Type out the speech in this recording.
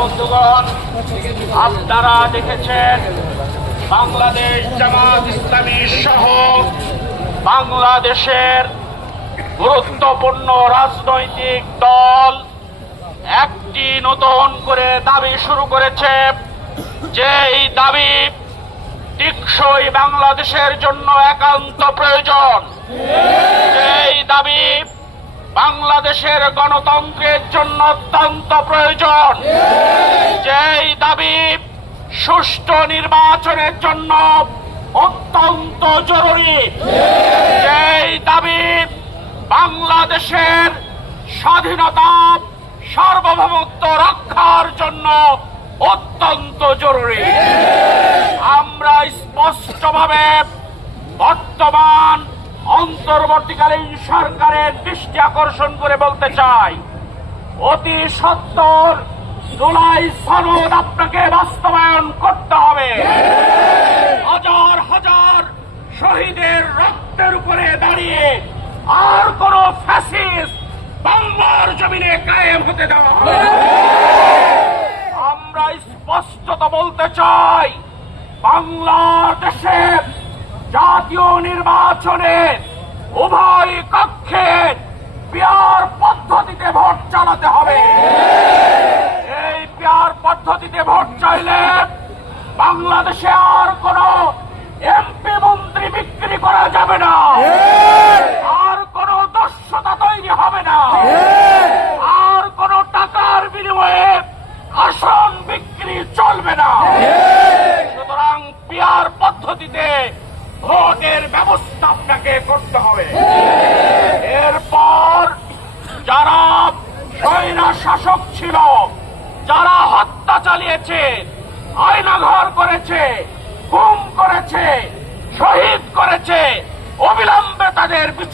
বন্ধুগণ, আপনারা দেখেছেন বাংলাদেশ জামাত ইসলামী সহ বাংলাদেশের গুরুত্বপূর্ণ রাজনৈতিক দল একটি নতুন করে দাবি শুরু করেছে যে এই দাবি টিকসই বাংলাদেশের জন্য একান্ত প্রয়োজন। বাংলাদেশের গণতন্ত্রের জন্য অত্যন্ত প্রয়োজন। যেই দাবি সুষ্ঠু নির্বাচনের জন্য অত্যন্ত জরুরি। যেই দাবি বাংলাদেশের স্বাধীনতা, সার্বভৌমত্ব রক্ষার জন্য অত্যন্ত জরুরি। আমরা স্পষ্টভাবে বর্তমান অন্তর্বর্তীকালীন সরকারের দৃষ্টি আকর্ষণ করে বলতে চাই, অতি সত্তর জুলাই সনদ আপনাকে বাস্তবায়ন করতে হবে। হাজার হাজার শহীদের রক্তের উপরে দাঁড়িয়ে আর কোন ফ্যাসিস্ট বাংলার জমিনে কায়েম হতে দেওয়া হবে আমরা স্পষ্টত বলতে চাই, বাংলাদেশের জাতীয় নির্বাচনে উভয় কক্ষে পেয়ার পদ্ধতিতে ভোট চালাতে হবে। এই পেয়ার পদ্ধতিতে ভোট চাইলে বাংলাদেশে আর কোন আপনাকে করতে হবে। এরপর যারা সৈনা শাসক ছিল, যারা হত্যা চালিয়েছে আয়নাঘর করেছে গুম করেছে, শহীদ করেছে, অবিলম্বে তাদের বিচার